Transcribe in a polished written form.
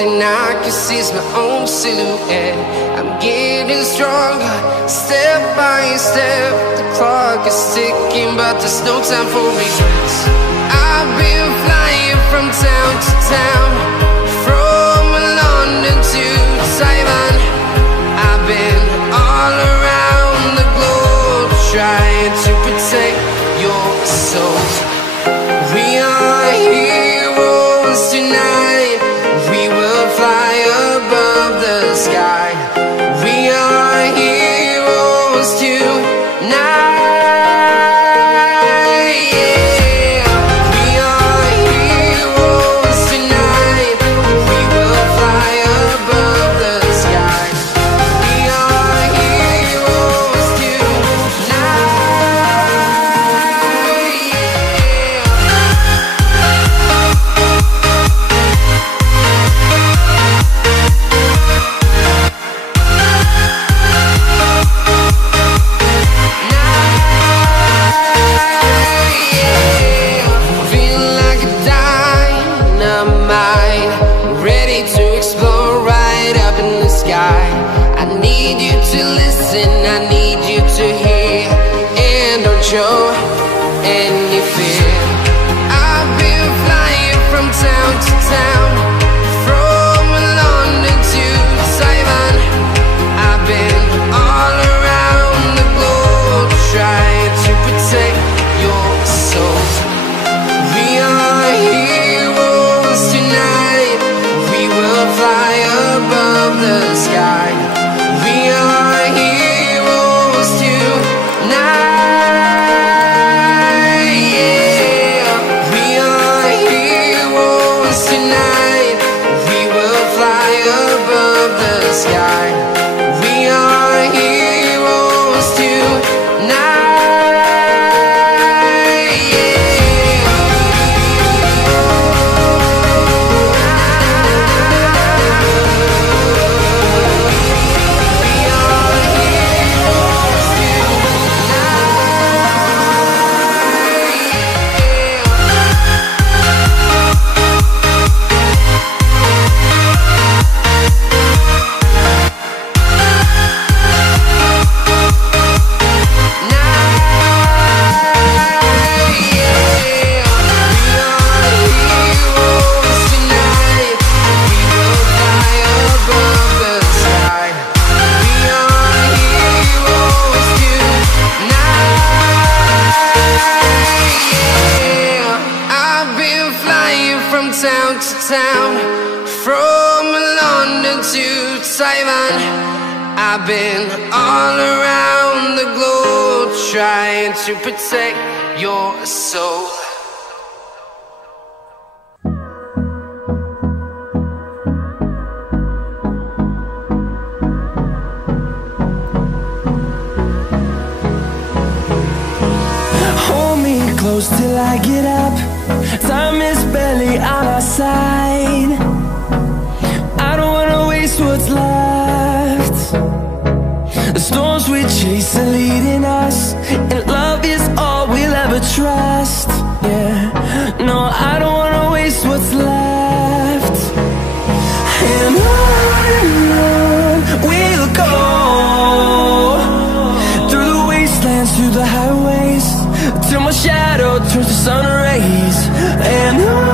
and I can see my own silhouette. I'm getting stronger, step by step. The clock is ticking, but there's no time for regrets. I've been flying from town to town, from London to Taiwan. I've been all around the globe, trying to protect your soul. We are heroes tonight. We will fly above the sky. We are heroes tonight. I need you to listen, I need you to hear, and don't show any fear. I've been flying from town to town, from London to Taiwan. I've been all around the globe, trying to protect your soul. We are heroes tonight. We will fly above the sky. We are heroes tonight. Yeah. We are heroes tonight. We will fly above the sky. We are heroes tonight. Town to town, from London to Taiwan. I've been all around the globe, trying to protect your soul. Hold me close till I get up. Time is barely on our side. I don't wanna waste what's left. The storms we chase are leading us, and love is all we'll ever trust. Yeah, no, I don't wanna waste what's left. And on we'll go, through the wastelands, through the highways, till my shadow turns to sun rays. And on